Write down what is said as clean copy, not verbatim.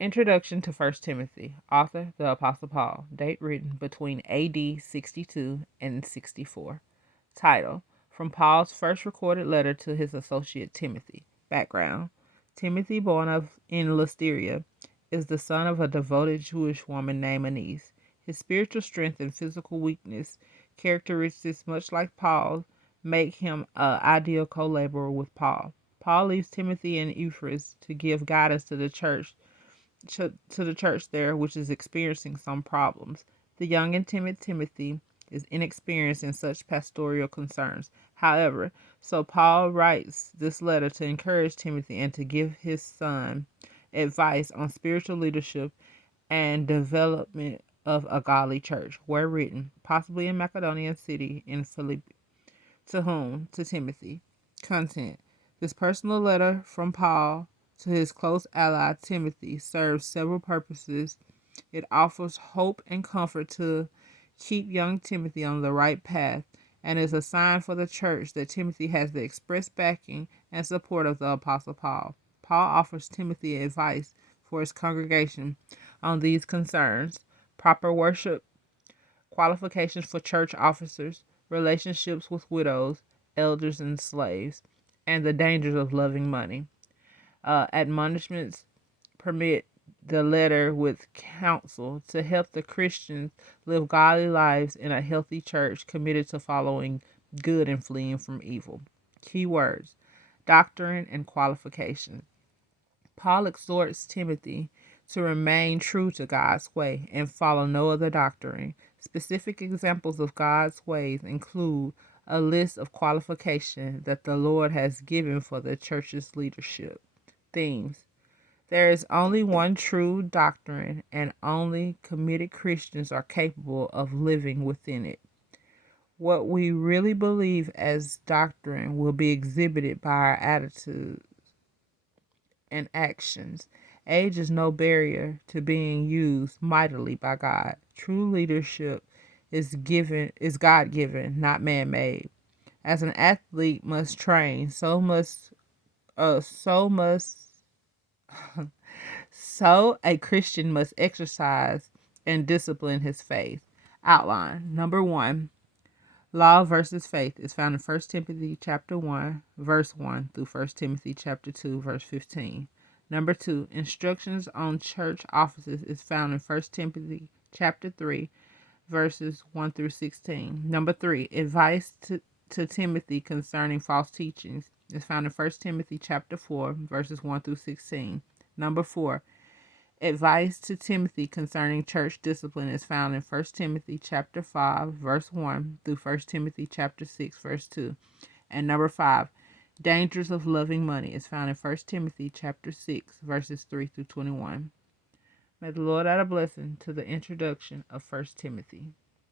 Introduction to 1 Timothy. Author, the Apostle Paul. Date written between AD 62 and 64. Title, from Paul's first recorded letter to his associate Timothy. Background, Timothy, in Lysteria, is the son of a devoted Jewish woman named Anise. His spiritual strength and physical weakness, characteristics much like Paul's, make him an ideal co-laborer with Paul. Paul leaves Timothy in Ephesus to give guidance to the church there, which is experiencing some problems. The young and timid Timothy is inexperienced in such pastoral concerns. However, so Paul writes this letter to encourage Timothy and to give his son advice on spiritual leadership and development of a godly church, where written, possibly in Macedonian city in Philippi. To whom? To Timothy. Content. This personal letter from Paul to his close ally Timothy serves several purposes. It offers hope and comfort to keep young Timothy on the right path, and is a sign for the church that Timothy has the express backing and support of the Apostle Paul. Paul offers Timothy advice for his congregation on these concerns: proper worship, qualifications for church officers, relationships with widows, elders, and slaves, and the dangers of loving money. Admonishments permit the letter with counsel to help the Christians live godly lives in a healthy church committed to following good and fleeing from evil. Key words: doctrine and qualification. Paul exhorts Timothy to remain true to God's way and follow no other doctrine. Specific examples of God's ways include a list of qualifications that the Lord has given for the church's leadership. Themes: there is only one true doctrine, and only committed Christians are capable of living within it. What we really believe as doctrine will be exhibited by our attitudes and actions. Age is no barrier to being used mightily by God. True leadership is God given, not man made. As an athlete must train, so a Christian must exercise and discipline his faith. Outline. Number 1, law versus faith is found in 1 Timothy chapter 1, verse 1 through 1 Timothy chapter 2, verse 15. Number 2, instructions on church offices is found in 1 Timothy chapter 3, verses 1 through 16. Number 3, advice to Timothy concerning false teachings is found in 1 Timothy chapter 4, verses 1 through 16. Number 4, advice to Timothy concerning church discipline is found in 1 Timothy chapter 5, verse 1 through 1 Timothy chapter 6, verse 2. And number 5, dangers of loving money is found in 1 Timothy chapter 6, verses 3 through 21. May the Lord add a blessing to the introduction of 1 Timothy.